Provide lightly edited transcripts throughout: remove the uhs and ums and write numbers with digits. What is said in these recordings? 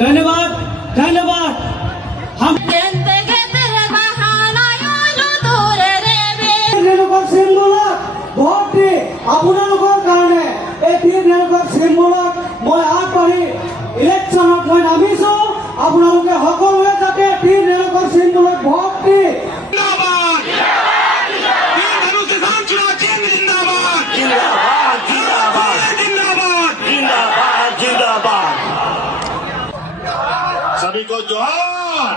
धन्यवाद धन्यवाद। हम ৰেণুকাৰ চিম্বলক ভোট দি আপোনালোকৰ কাৰণে এই বীৰ ৰেণুকাৰ চিম্বলক মই আগবাঢ়ি ইলেকশ্যনত মই নামিছো। আপোনালোকে সকলোৱে যাতে বীৰ ৰেণুকাৰ চিম্বলক ভোট দি सभी को जोहार,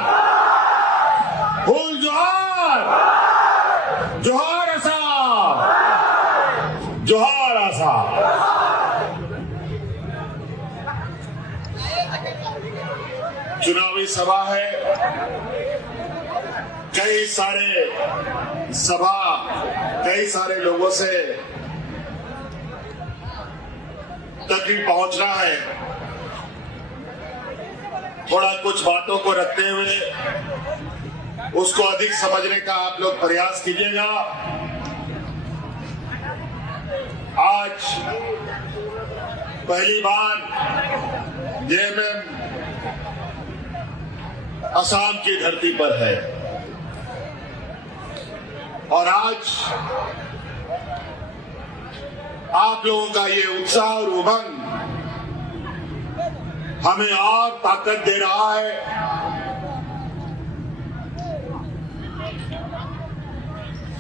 फूल जोहार, जोहार आसाम, जोहार आसाम। चुनावी सभा है, कई सारे लोगों से तकलीफ पहुंचना है। थोड़ा कुछ बातों को रखते हुए उसको अधिक समझने का आप लोग प्रयास कीजिएगा। आज पहली बार जेएमएम असम की धरती पर है और आज आप लोगों का ये उत्साह और उमंग हमें और ताकत दे रहा है।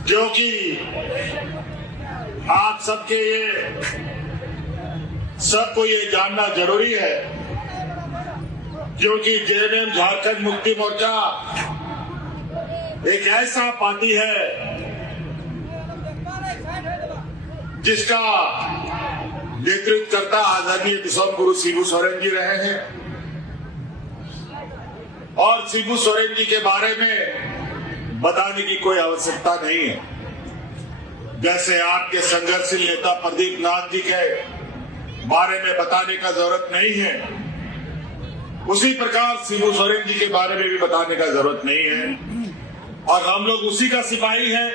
क्योंकि आप सबको ये जानना जरूरी है, क्योंकि जेएमएम झारखंड मुक्ति मोर्चा एक ऐसा पार्टी है जिसका नेतृत्व करता आदरणीय विश्व गुरु शिबू सोरेन जी रहे हैं और शिबू सोरेन जी के बारे में बताने की कोई आवश्यकता नहीं है। जैसे आपके संघर्षशील नेता प्रदीप नाथ जी के बारे में बताने का जरूरत नहीं है, उसी प्रकार शिबू सोरेन जी के बारे में भी बताने का जरूरत नहीं है। और हम लोग उसी का सिपाही हैं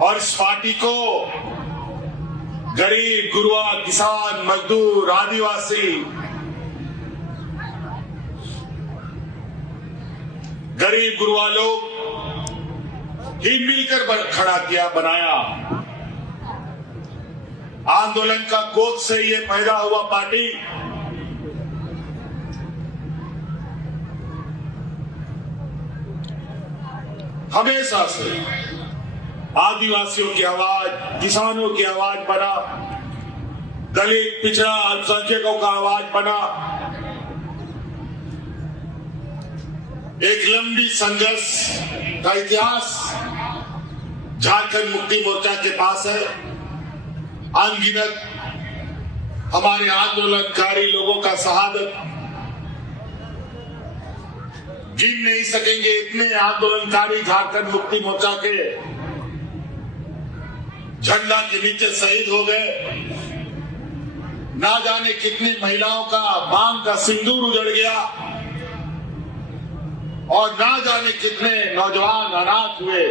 और इस पार्टी को गरीब, गुरुआ, किसान, मजदूर, आदिवासी, गरीब गुरुआ लोग ही मिलकर खड़ा किया, बनाया। आंदोलन का कोख से ये पैदा हुआ पार्टी हमेशा से आदिवासियों की आवाज, किसानों की आवाज बना, दलित, पिछड़ा, अल्पसंख्यकों का आवाज बना। एक लंबी संघर्ष का इतिहास झारखंड मुक्ति मोर्चा के पास है। अनगिनत हमारे आंदोलनकारी लोगों का शहादत गिन नहीं सकेंगे, इतने आंदोलनकारी झारखंड मुक्ति मोर्चा के झंडा के नीचे शहीद हो गए। ना जाने कितनी महिलाओं का मांग का सिंदूर उजड़ गया और ना जाने कितने नौजवान अनाथ हुए।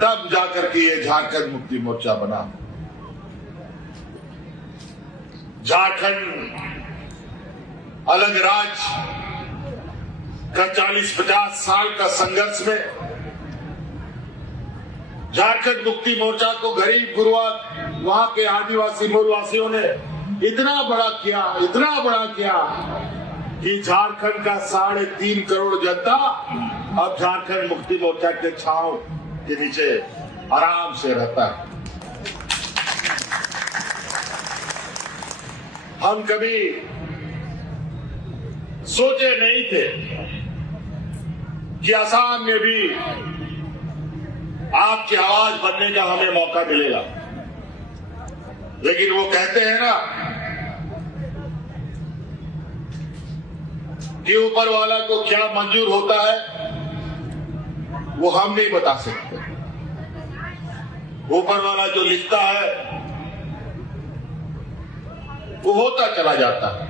तब जाकर के ये झारखंड मुक्ति मोर्चा बना। झारखंड अलग राज्य का 40-50 साल का संघर्ष में झारखंड मुक्ति मोर्चा को गरीब, गुरुआ, वहां के आदिवासी मूलवासियों ने इतना बड़ा किया कि झारखंड का 3.5 करोड़ जनता अब झारखंड मुक्ति मोर्चा के छांव के नीचे आराम से रहता है। हम कभी सोचे नहीं थे कि असम में भी आपकी आवाज बनने का हमें मौका मिलेगा। लेकिन वो कहते हैं ना कि ऊपर वाला को क्या मंजूर होता है वो हम नहीं बता सकते। ऊपर वाला जो लिखता है वो होता चला जाता है।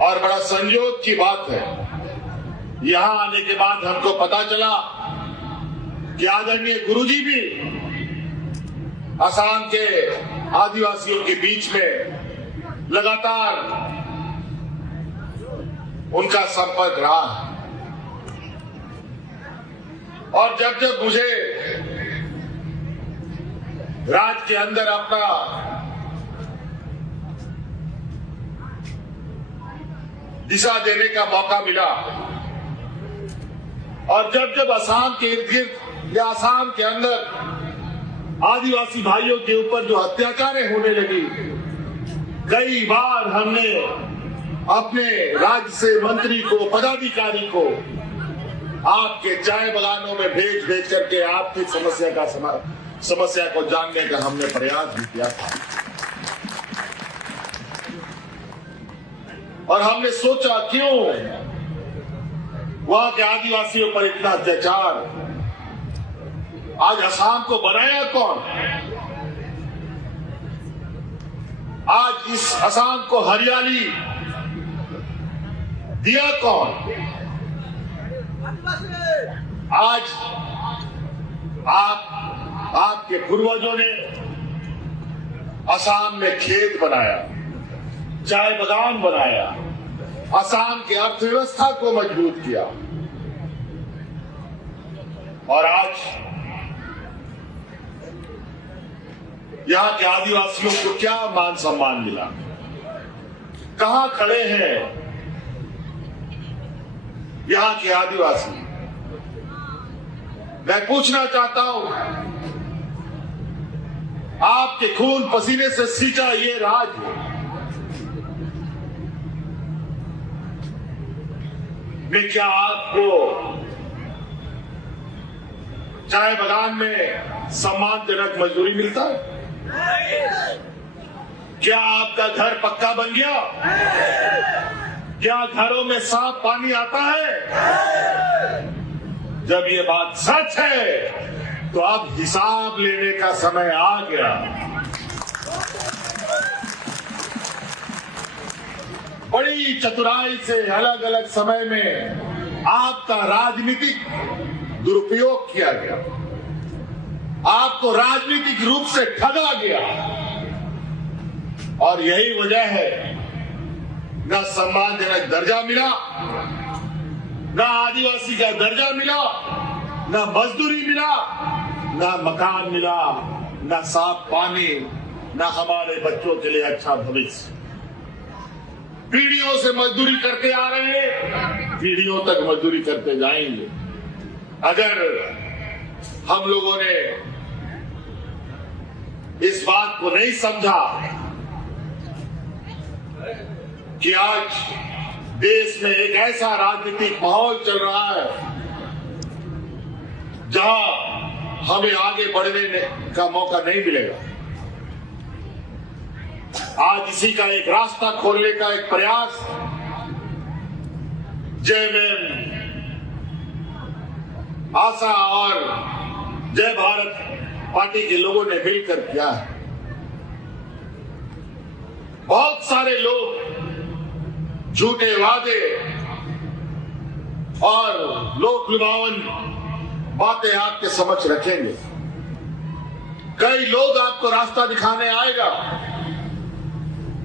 और बड़ा संयोग की बात है, यहां आने के बाद हमको पता चला कि आदरणीय गुरुजी भी असम के आदिवासियों के बीच में लगातार उनका संपर्क रहा है और जब जब मुझे राज्य के अंदर अपना दिशा देने का मौका मिला और जब जब असम के इर्द गिर्द या असम के अंदर आदिवासी भाइयों के ऊपर जो अत्याचारें होने लगी, कई बार हमने अपने राज्य से मंत्री को, पदाधिकारी को आपके चाय बागानों में भेज करके आपकी समस्या को जानने का हमने प्रयास भी किया था और हमने सोचा क्यों वहां के आदिवासियों पर इतना अत्याचार। आज असम को बनाया कौन? आज इस असम को हरियाली दिया कौन? आज आपके पूर्वजों ने असम में खेत बनाया, चाय बागान बनाया, असम की अर्थव्यवस्था को मजबूत किया और आज यहां के आदिवासियों को क्या मान सम्मान मिला? कहां खड़े हैं यहां के आदिवासी? मैं पूछना चाहता हूं, आपके खून पसीने से सींचा ये राज्य में क्या आपको चाय बागान में सम्मानजनक मजदूरी मिलता है? क्या आपका घर पक्का बन गया? क्या घरों में साफ पानी आता है? जब ये बात सच है तो अब हिसाब लेने का समय आ गया। बड़ी चतुराई से अलग अलग समय में आपका राजनीतिक दुरुपयोग किया गया, आपको राजनीतिक रूप से ठगा गया और यही वजह है न सम्मानजनक दर्जा मिला, न आदिवासी का दर्जा मिला, न मजदूरी मिला, न मकान मिला, न साफ पानी, न हमारे बच्चों के लिए अच्छा भविष्य। पीढ़ियों से मजदूरी करते आ रहे हैं, पीढ़ियों तक मजदूरी करते जाएंगे। अगर हम लोगों ने इस बात को नहीं समझा कि आज देश में एक ऐसा राजनीतिक माहौल चल रहा है जहां हमें आगे बढ़ने का मौका नहीं मिलेगा, आज इसी का एक रास्ता खोलने का एक प्रयास जयमेम आशा और जय भारत पार्टी के लोगों ने मिलकर किया है। बहुत सारे लोग झूठे वादे और लोक लुभावन बातें आपके समक्ष रखेंगे। कई लोग आपको रास्ता दिखाने आएगा,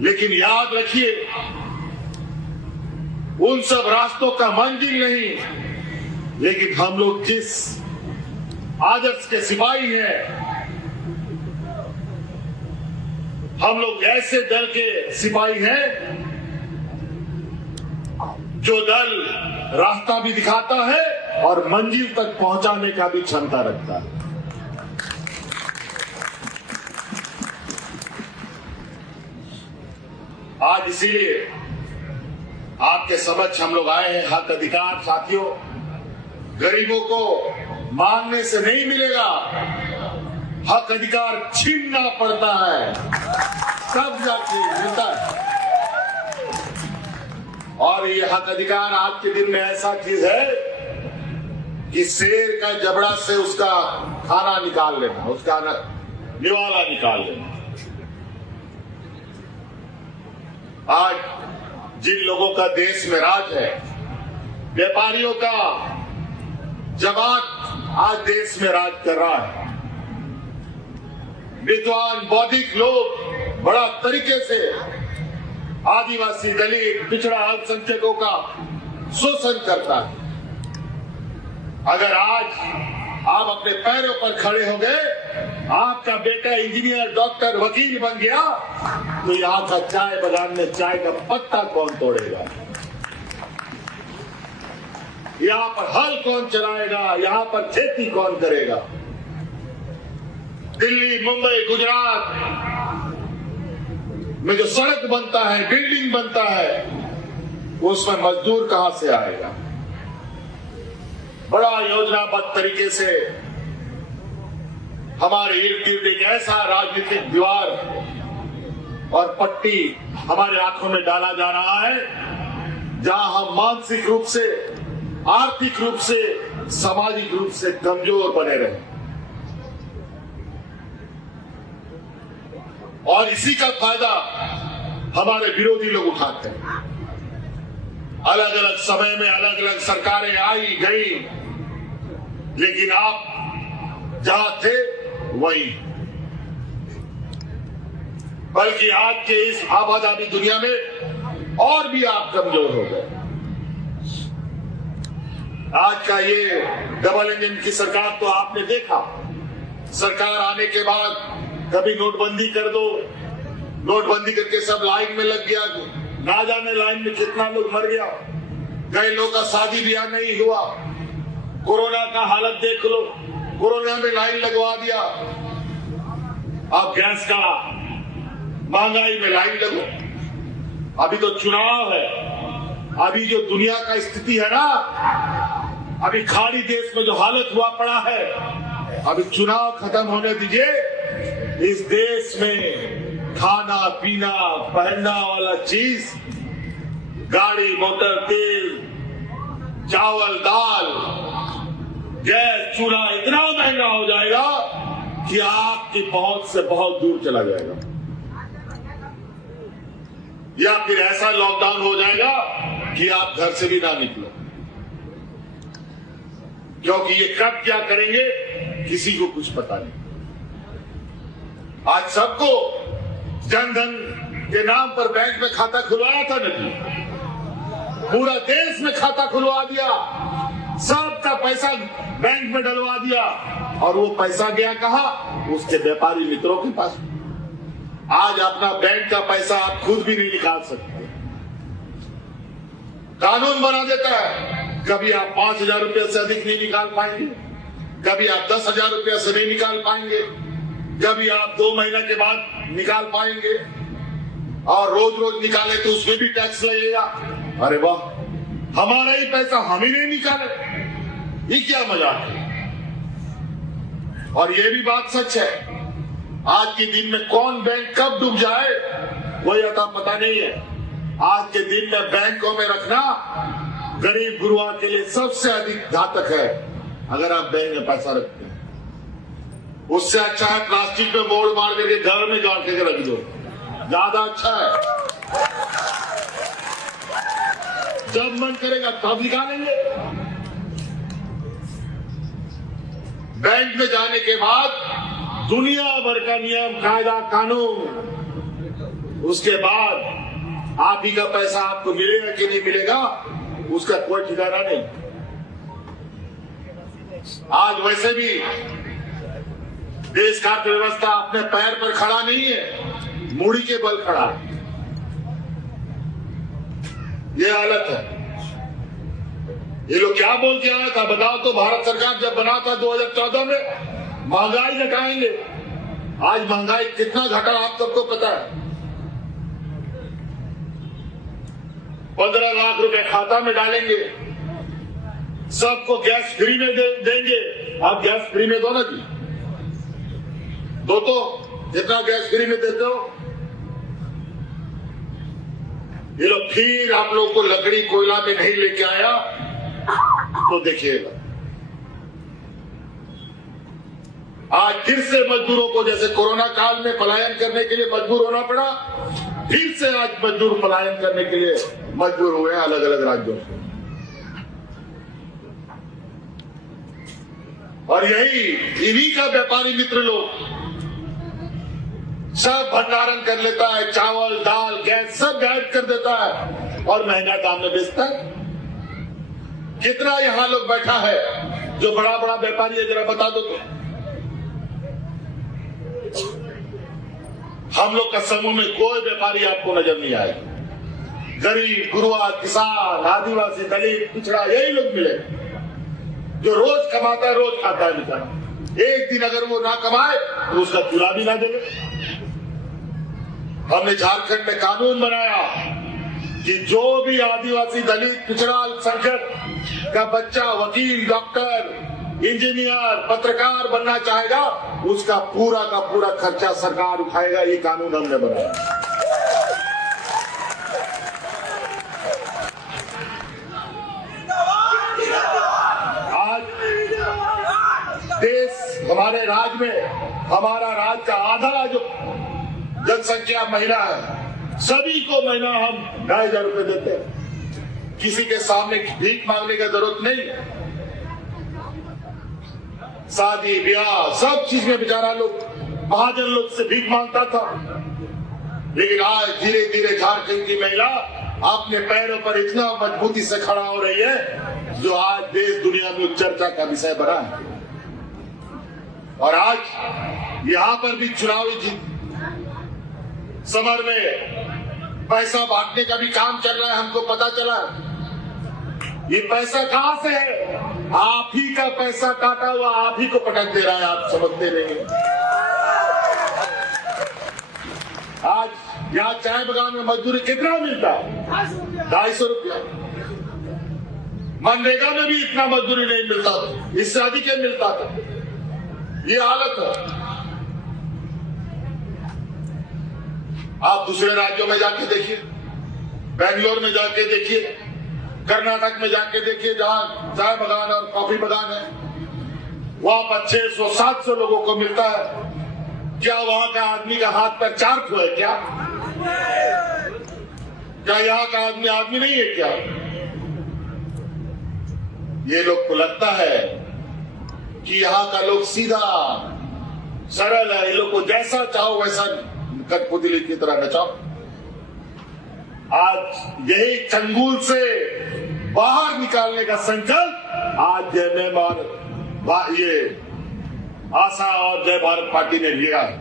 लेकिन याद रखिए उन सब रास्तों का मंजिल नहीं, लेकिन हम लोग जिस आदर्श के सिपाही हैं, हम लोग ऐसे दल के सिपाही हैं जो दल रास्ता भी दिखाता है और मंजिल तक पहुंचाने का भी क्षमता रखता है। आज इसीलिए आपके समक्ष हम लोग आए हैं। हक अधिकार साथियों गरीबों को मांगने से नहीं मिलेगा, हक अधिकार छीनना पड़ता है तब जाके मिलता है। और ये हक अधिकार आज के दिन में ऐसा चीज है कि शेर का जबड़ा से उसका खाना निकाल लेना, उसका निवाला निकाल लेना। आज जिन लोगों का देश में राज है, व्यापारियों का जमात आज देश में राज कर रहा है। विद्वान बौद्धिक लोग बड़ा तरीके से आदिवासी, दलित, पिछड़ा, अल्पसंख्यकों का शोषण करता है। अगर आज आप अपने पैरों पर खड़े हो गए, आपका बेटा इंजीनियर, डॉक्टर, वकील बन गया, तो यहाँ का चाय बागान में चाय का पत्ता कौन तोड़ेगा? यहाँ पर हल कौन चलाएगा? यहाँ पर खेती कौन करेगा? दिल्ली, मुंबई, गुजरात में जो सड़क बनता है, बिल्डिंग बनता है, उसमें मजदूर कहां से आएगा? बड़ा योजनाबद्ध तरीके से हमारे इर्द गिर्द एक ऐसा राजनीतिक दीवार और पट्टी हमारे आंखों में डाला जा रहा है, जहां हम मानसिक रूप से, आर्थिक रूप से, सामाजिक रूप से कमजोर बने रहे। और इसी का फायदा हमारे विरोधी लोग उठाते हैं। अलग अलग समय में अलग अलग सरकारें आई गई, लेकिन आप जहां थे वही। बल्कि आज के इस आबादी दुनिया में और भी आप कमजोर हो गए। आज का ये डबल इंजन की सरकार तो आपने देखा, सरकार आने के बाद कभी नोटबंदी कर दो, नोटबंदी करके सब लाइन में लग गया, ना जाने लाइन में कितना लोग मर गया, कई लोगों का शादी ब्याह नहीं हुआ। कोरोना का हालत देख लो, कोरोना में लाइन लगवा दिया। अब गैस का महंगाई में लाइन लगो। अभी तो चुनाव है, अभी जो दुनिया का स्थिति है ना, अभी खाड़ी देश में जो हालत हुआ पड़ा है, अभी चुनाव खत्म होने दीजिए। इस देश में खाना पीना पहनना वाला चीज, गाड़ी मोटर, तेल, चावल, दाल, गैस, चूल्हा इतना महंगा हो जाएगा कि आपकी पहुंच से बहुत दूर चला जाएगा। या फिर ऐसा लॉकडाउन हो जाएगा कि आप घर से भी ना निकलो, क्योंकि ये कब क्या करेंगे किसी को कुछ पता नहीं। आज सबको जनधन के नाम पर बैंक में खाता खुलवाया था ना जी, पूरा देश में खाता खुलवा दिया, सबका पैसा बैंक में डलवा दिया, और वो पैसा गया कहां? उसके व्यापारी मित्रों के पास। आज अपना बैंक का पैसा आप खुद भी नहीं निकाल सकते। कानून बना देता है, कभी आप 5,000 रुपये से अधिक नहीं निकाल पाएंगे, कभी आप 10,000 रुपये से नहीं निकाल पाएंगे, कभी आप 2 महीने के बाद निकाल पाएंगे, और रोज रोज निकाले तो उसमें भी टैक्स लगेगा। अरे वाह, हमारा ही पैसा हम ही नहीं निकाले, ये क्या मजाक है? और ये भी बात सच है, आज के दिन में कौन बैंक कब डूब जाए कोई अता पता नहीं है। आज के दिन में बैंकों में रखना गरीब गुरुआ के लिए सबसे अधिक घातक है। अगर आप बैंक में पैसा रखते हैं, उससे अच्छा है प्लास्टिक में मोड़ मार करके घर में गाड़ के रख दो, ज्यादा अच्छा है। जब मन करेगा तब निकालेंगे। बैंक में जाने के बाद दुनिया भर का नियम, कायदा, कानून, उसके बाद आप ही का पैसा आपको मिलेगा कि नहीं मिलेगा उसका कोई ठिकाना नहीं। आज वैसे भी देश का अर्थव्यवस्था अपने पैर पर खड़ा नहीं है, मूड़ी के बल खड़ा है। ये हालत है। ये लोग क्या बोल के आया था बताओ तो? भारत सरकार जब बना था 2014 में, महंगाई घटाएंगे। आज महंगाई कितना घटा आप सबको पता है। 15 लाख रुपए खाता में डालेंगे, सबको गैस फ्री में देंगे। आप गैस फ्री में दो ना जी, दो तो, जितना गैस फ्री में देते हो। ये लोग फिर आप लोग को लकड़ी कोयला में नहीं लेके आया तो देखिएगा, आज फिर से मजदूरों को जैसे कोरोना काल में पलायन करने के लिए मजबूर होना पड़ा, फिर से आज मजदूर पलायन करने के लिए मजबूर हुए हैं अलग अलग राज्यों से। और यही इन्हीं का व्यापारी मित्र लोग सब भंडारण कर लेता है, चावल दाल गैस सब गायब कर देता है और महंगा दाम में बेचता है। कितना यहां लोग बैठा है जो बड़ा बड़ा व्यापारी है, जरा बता दो तो। हम लोग का समूह में कोई व्यापारी आपको नजर नहीं आएगा। गरीब, गुरुआ, किसान, आदिवासी, दलित, पिछड़ा, यही लोग मिले जो रोज कमाता है, रोज खाता है बेचारा। एक दिन अगर वो ना कमाए तो उसका चूल्हा भी ना जले। हमने झारखंड में कानून बनाया कि जो भी आदिवासी, दलित, पिछड़ा, अल्पसंख्यक का बच्चा वकील, डॉक्टर, इंजीनियर, पत्रकार बनना चाहेगा, उसका पूरा का पूरा खर्चा सरकार उठाएगा। ये कानून हमने बनाया। आज देश, हमारे राज्य में, हमारा राज्य का आधा जो जनसंख्या महिला है, सभी को महीना हम 2,500 रुपए देते हैं। किसी के सामने भीख मांगने की जरूरत नहीं। शादी ब्याह सब चीज में बेचारा लोग, महाजन लोग से भीख मांगता था, लेकिन आज धीरे धीरे झारखंड की महिला अपने पैरों पर इतना मजबूती से खड़ा हो रही है जो आज देश दुनिया में चर्चा का विषय बना है। और आज यहां पर भी चुनावी समर में पैसा बांटने का भी काम चल रहा है। हमको पता चला ये पैसा कहां से है। आप ही का पैसा काटा हुआ आप ही को पटक दे रहा है, आप समझते नहीं। आज यहाँ चाय बागान में मजदूरी कितना मिलता है? 250 रुपया। मनरेगा में भी इतना मजदूरी नहीं मिलता था, इससे अधिक मिलता था। ये हालत है। आप दूसरे राज्यों में जाके देखिए, बेंगलोर में जाके देखिए, कर्नाटक में जाके देखिए, जहां चाय बागान और कॉफी बागान है, वहां पर 600-700 लोगों को मिलता है। क्या वहां का आदमी का हाथ पर 4 है क्या? क्या यहाँ का आदमी आदमी नहीं है क्या? ये लोग को लगता है कि यहाँ का लोग सीधा सरल है, ये लोग को जैसा चाहो वैसा कठपुतली की तरह नचाओ। आज यही चंगुल से बाहर निकालने का संकल्प आज जय भारत, ये आशा और जय भारत पार्टी ने लिया है।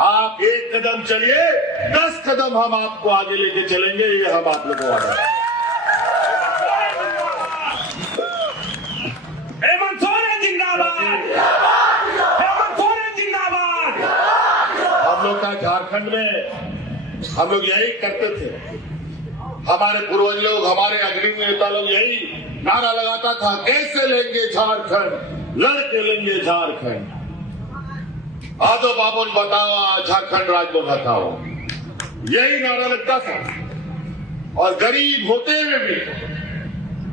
आप एक कदम चलिए, 10 कदम हम आपको आगे लेके चलेंगे, ये हम आप लोगों को वादा है। हेमंत सोरेन जिंदाबाद, हेमंत सोरेन जिंदाबाद। हम लोग का झारखंड में हम लोग यही करते थे। हमारे पूर्वज लोग, हमारे अग्रणी नेता लोग यही नारा लगाता था, कैसे लेंगे झारखंड, लड़के लेंगे झारखंड। आदो बाबुल बताओ झारखंड राज्य बताओ, यही नारा लगता था। और गरीब होते हुए भी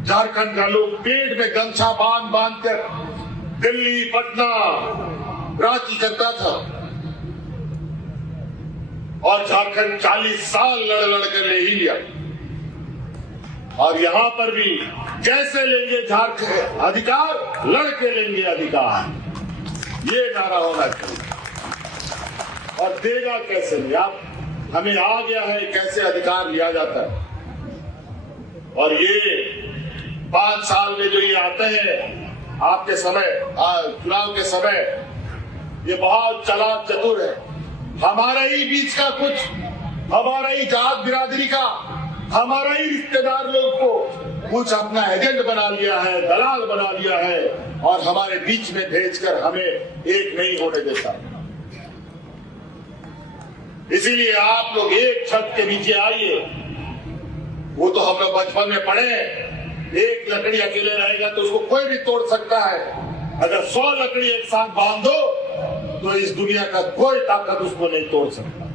झारखंड का लोग पेट में गमछा बांध कर दिल्ली, पटना, रांची करता था। और झारखंड 40 साल लड़ कर ले ही लिया। और यहां पर भी कैसे लेंगे झारखंड अधिकार, लड़के लेंगे अधिकार, ये नारा होना चाहिए। और देगा कैसे नहीं, आप हमें आ गया है कैसे अधिकार लिया जाता है। और ये 5 साल में जो ये आते हैं आपके समय, चुनाव के समय, ये बहुत चालाक चतुर है। हमारा ही बीच का कुछ, हमारा ही जात बिरादरी का, हमारा ही रिश्तेदार लोग को कुछ अपना एजेंट बना लिया है, दलाल बना लिया है, और हमारे बीच में भेजकर हमें एक नहीं होने देता। इसीलिए आप लोग एक छत के नीचे आइए। वो तो हम लोग बचपन में पढ़े, एक लकड़ी अकेले रहेगा तो उसको कोई भी तोड़ सकता है। अगर 100 लकड़ी एक साथ बांध दो तो इस दुनिया का कोई ताकत उसको नहीं तोड़ सकता।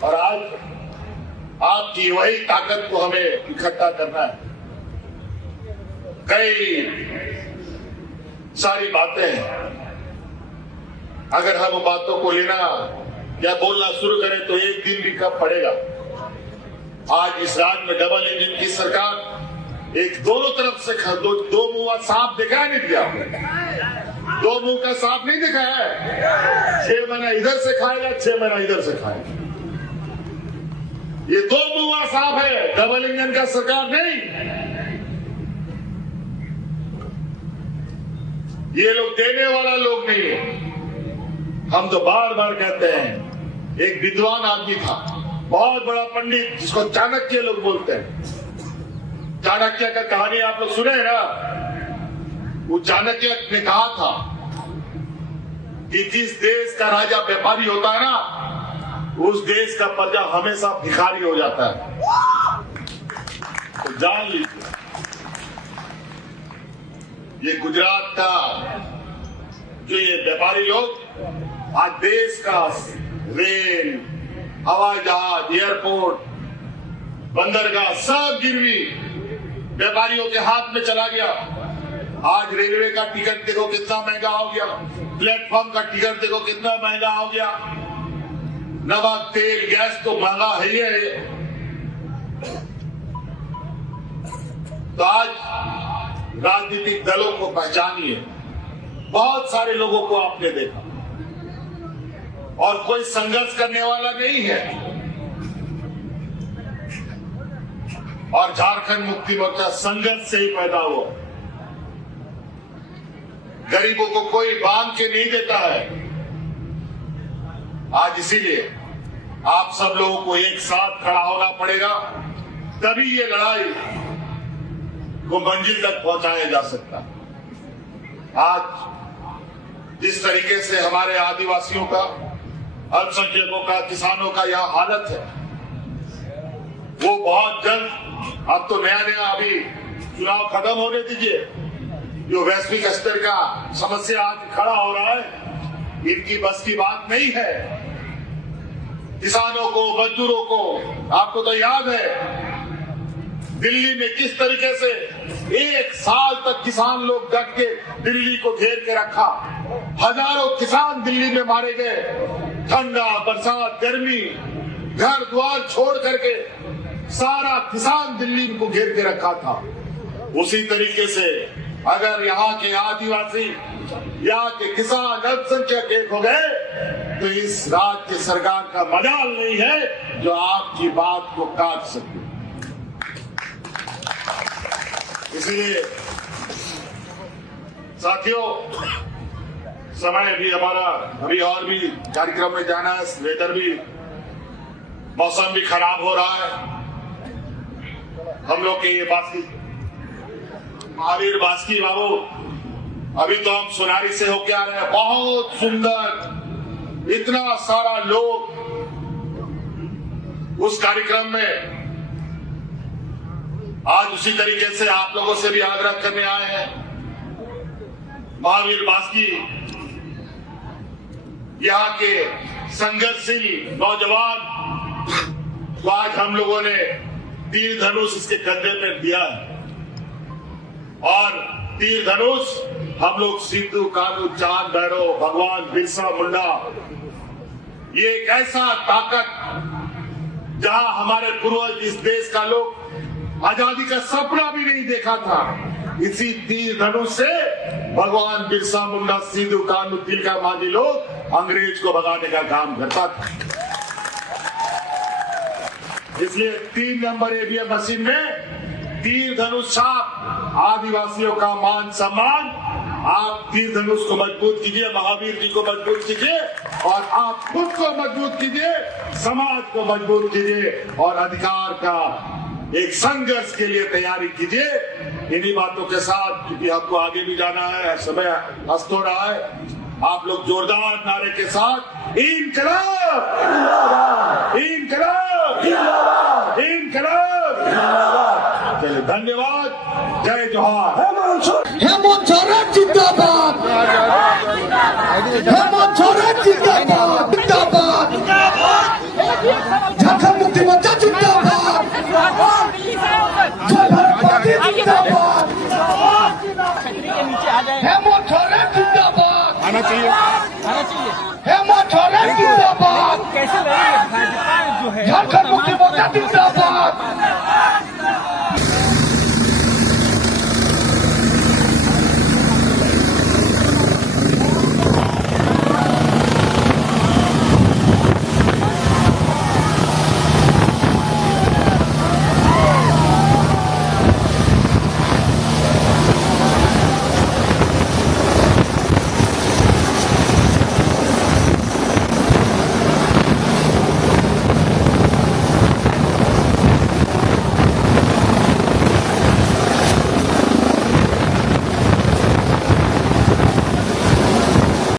और आज आपकी वही ताकत को हमें इकट्ठा करना है। कई सारी बातें हैं, अगर हम बातों को लेना या बोलना शुरू करें तो एक दिन भी कम पड़ेगा। आज इस राज्य में डबल इंजन की सरकार, एक दोनों तरफ से दो मुंह सांप दिखाई नहीं दिया। दो मुंह का सांप नहीं दिखा है। 6 महीना इधर से खाएगा, 6 महीना इधर से खाएगा। ये दो मुंहा सांप है, डबल इंजन का सरकार नहीं। ये लोग देने वाला लोग नहीं है। हम तो बार बार कहते हैं, एक विद्वान आदमी था, बहुत बड़ा पंडित, जिसको चाणक्य लोग बोलते हैं। चाणक्य का कहानी आप लोग सुने हैं ना? वो चाणक्य ने कहा था कि जिस देश का राजा व्यापारी होता है ना, उस देश का प्रजा हमेशा भिखारी हो जाता है। तो जान लीजिए, ये गुजरात का जो ये व्यापारी लोग आज देश का रेल, हवाई जहाज, एयरपोर्ट, बंदरगाह सब गिरवी व्यापारियों के हाथ में चला गया। आज रेलवे का टिकट देखो कितना महंगा हो गया, प्लेटफॉर्म का टिकट देखो कितना महंगा हो गया, नमक, तेल, गैस तो महंगा है ही है। तो आज राजनीतिक दलों को पहचानिए। बहुत सारे लोगों को आपने देखा और कोई संघर्ष करने वाला नहीं है। और झारखंड मुक्ति मोर्चा संघर्ष से ही पैदा हुआ। गरीबों को कोई बांध के नहीं देता है। आज इसीलिए आप सब लोगों को एक साथ खड़ा होना पड़ेगा, तभी ये लड़ाई को मंजिल तक पहुंचाया जा सकता है। आज जिस तरीके से हमारे आदिवासियों का, अल्पसंख्यकों का, किसानों का यह हालत है, वो बहुत जल्द, अब तो नया नया अभी चुनाव खत्म होने दीजिए, जो वैश्विक स्तर का समस्या आज खड़ा हो रहा है, इनकी बस की बात नहीं है। किसानों को, मजदूरों को, आपको तो याद है दिल्ली में किस तरीके से 1 साल तक किसान लोग डट के दिल्ली को घेर के रखा। हजारों किसान दिल्ली में मारे गए। ठंडा, बरसात, गर्मी, घर द्वार छोड़ करके सारा किसान दिल्ली को घेर के रखा था। उसी तरीके से अगर यहाँ के आदिवासी, यहाँ के किसान, अल्पसंख्यक एक हो गए तो इस राज्य सरकार का मजाल नहीं है जो आपकी बात को काट सके। इसलिए साथियों, समय भी हमारा अभी और भी कार्यक्रम में जाना है, वेदर भी, मौसम भी खराब हो रहा है। हम लोग के ये बास्की, महावीर बास्की बाबू, अभी तो हम सोनारी से होके आ रहे हैं, बहुत सुंदर, इतना सारा लोग उस कार्यक्रम में। आज उसी तरीके से आप लोगों से भी आग्रह करने आए हैं। महावीर बास्की यहाँ के संघर्षशील नौजवान को आज हम लोगों ने तीर धनुष इसके कंधे पे दिया है। और तीर धनुष हम लोग सिद्धू कानू, चांद भैरव, भगवान बिरसा मुंडा, ये एक ऐसा ताकत जहां हमारे पूर्वज, इस देश का लोग आजादी का सपना भी नहीं देखा था, इसी तीर धनुष से भगवान बिरसा मुंडा, सिद्धू कानू, तिलका मांझी लोग अंग्रेज को भगाने का काम करता था। इसलिए 3 नंबर ईवीएम मशीन में तीर धनुष छाप, आदिवासियों का मान सम्मान। आप तीर धनुष को मजबूत कीजिए, महावीर जी को मजबूत कीजिए और आप खुद को मजबूत कीजिए, समाज को मजबूत कीजिए और अधिकार का एक संघर्ष के लिए तैयारी कीजिए। इन्हीं बातों के साथ, क्योंकि आपको आगे भी जाना है, समय अस्त हो रहा है, आप लोग जोरदार नारे के साथ इनकलाब, इनकलाब, इनकलाब, चलिए, धन्यवाद, जय जोहार। हेमंत सोरेन जिंदाबाद, हेमंत सोरेन जिंदाबाद, जिंदाबाद, झारखंड मुक्ति मोर्चा जिंदाबाद, जय भारत पार्टी जिंदाबाद, हेमंत सोरेन जिंदाबाद, आना चाहिए। हेमंत सोरेन जिंदाबाद, कैसे लगेगा भाजपा जो है झारखंड मुक्ति मोर्चा जिंदाबाद,